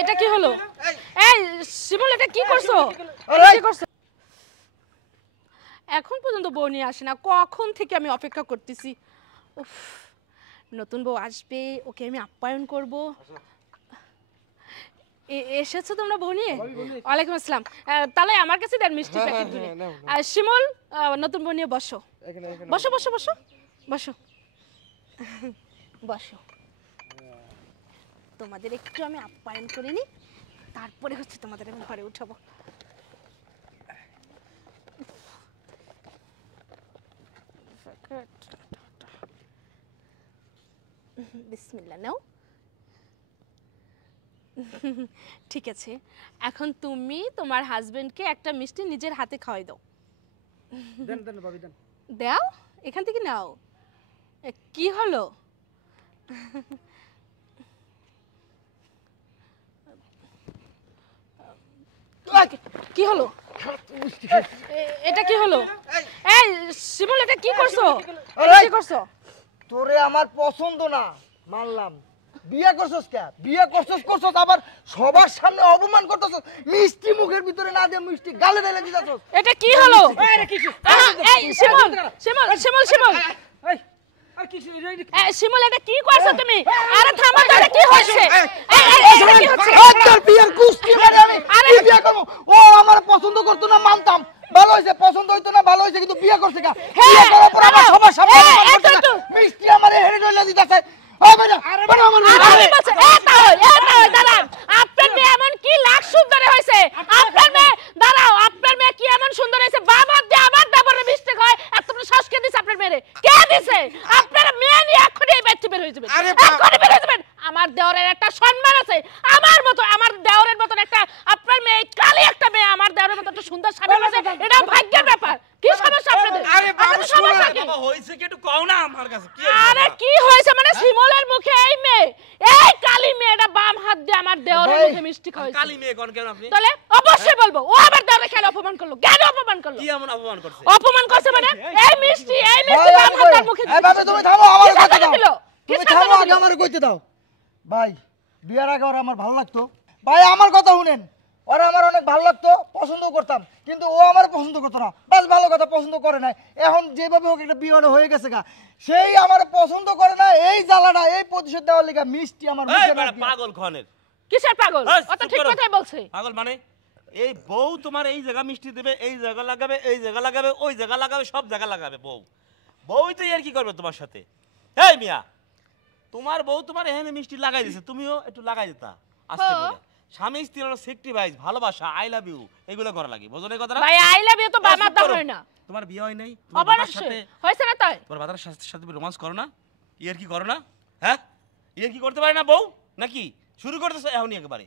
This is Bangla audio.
এটা কি হলো? এই শিমুল, এটা কি করছো? কি করছো? এখন পর্যন্ত বউ নিয়ে আসে না, কখন থেকে আমি অপেক্ষা করতেছি। উফ, নতুন বউ আসবে, ওকে আমি আপ্যায়ন করব। এসেছো তোমরা বউ নিয়ে? ওয়ালাইকুম আসসালাম। তাহলে আমার কাছে দেন মিষ্টি প্যাকেটগুলো। শিমুল, নতুন বউ নিয়ে বসো। বসো বসো বসো বসো বসো। তোমাদের একটু আমি আপ্যায়ন করে নিই, তারপরে হচ্ছে তোমাদের আমি ঘরে উঠাবো। বিসমিল্লাহ, নাও। ঠিক আছে, এখন তুমি তোমার হাজবেন্ডকে একটা মিষ্টি নিজের হাতে খাওয়াই দাও। দেন দেন ভাবি দেন। দাও, এখান থেকে নাও। কি হলো? কি হলো? এটা কি হলো? এই শিমুল, এটা কি করছো? কি করছো? তোরে আমার পছন্দ না, মানলাম। বিয়ে করছস কে? বিয়ে করছস আবার সবার সামনে অপমান করতেছস। মিষ্টি মুখের ভিতরে না দিয়ে মিষ্টি গালে ঢেলে দিতেছস। এটা কি হলো? এই শিমুল শিমুল শিমুল শিমুল, এই আর কি শিমুল, এটা কি করছো তুমি? আরে থামো তো, এটা কি হচ্ছে? এটা কি হচ্ছে? তোর বিয়ের কুস্তি মারে আমি কি বিয়ে করব? ও আমার পছন্দ করতো না, মানতাম। ভালো হইছে, পছন্দ হইতো না, ভালো হইছে, কিন্তু বিয়ে করছে কা? বিয়ে করার পর আমার সবার সামনে অপমান করতেছে। মিষ্টি আমারে হেরে ঢেলে দিতেছে। ওই ভাইরা, বানা আমার মিষ্টি। দাঁড়ান, আপনার মেয়ে এমন কি লাখ সুন্দর হয়েছে? আপনার মেয়ে, দাঁড়াও, আপনার মেয়ে কি এমন সুন্দর হয়েছে? বাবা দিয়ে আমার দেবরে মিষ্টি খায়, এত বড় শ্বাস কে দিছে আপনার মেয়ে? কে দিছে? আপনার মেয়ে নিয়ে এখনই এই বাচ্চা বের হয়ে যাবেন, এখনই বের হয়ে যাবেন। আমার দেওরের একটা সম্মান আছে, আমার মতো, আমার দেওরের মতন একটা, আপনার মেয়ে কালি একটা মেয়ে, আমার দেওরের মতো একটা সুন্দর স্বামী আছে, এটা ভাগ্যের ব্যাপার। কি সমস্যা আপনাদের? আরে বাবা, সমস্যা কি? বাবা হইছে কি একটু কও না আমার কাছে? কি আরে কি হয়েছে মানে? শিমুলের মুখে এই মেয়ে, এই কালি মেয়েটা বাম হাত দিয়ে আমার দেওরের মুখে মিষ্টি খাওয়াইছে। কালি মেয়ে কোন কেন আপনি? তাহলে অবশ্যই বলবো, ও আবার দেওরে কেন অপমান করলো? কেন অপমান করলো? কি এমন অপমান করছে? অপমান করছে মানে এই মিষ্টি বাম হাত তার মুখে এই ভাবে তুমি থামো, আমার কথা দাও। কি তুমি থামো, আগে আমারে কইতে দাও। ভাই, বিয়ের আগে ওরা আমার ভালো লাগতো। ভাই আমার কথা শুনেন, ওরা আমার অনেক ভালো লাগতো, পছন্দ করতাম, কিন্তু ও আমার পছন্দ করতো না। বাস ভালো কথা, পছন্দ করে নাই। এখন যেভাবে হোক একটা বিয়ে হয়ে গেছে গা, সেই আমার পছন্দ করে না, এই জ্বালাটা, এই প্রতিশোধ দেওয়ার লিগা মিষ্টি আমার এই মুখে বড় রাখি। পাগল খনের। কিসের পাগল? এই, ও তো চুপ ঠিক করো। কথাই বলছে। পাগল মানে এই বউ তোমার এই জায়গা মিষ্টি দেবে, এই জায়গা লাগাবে, এই জায়গা লাগাবে, ওই জায়গা লাগাবে, সব জায়গা লাগাবে বউ। বউই তো আর কি করবে তোমার সাথে? এই মিয়া, তোমার বউ তোমার এখানে মিষ্টি লাগাই দিছে, তুমিও একটু লাগাই দিতা আস্তে করে। স্বামী স্ত্রীর হলো সেক্রিফাইস, ভালোবাসা, আই লাভ ইউ, এগুলো করা লাগে। বুঝো না কথাটা? ভাই আই লাভ ইউ তো বাবা দা হয় না। তোমার বিয়ে হয় নাই? অবশ্যই হইছে না তাই? তোমার বাবার সাথে রোমান্স করো না? ইয়ার কি করো না? হ্যাঁ, ইয়ার কি করতে পারে না বউ নাকি? শুরু করতেছো এখনই একেবারে।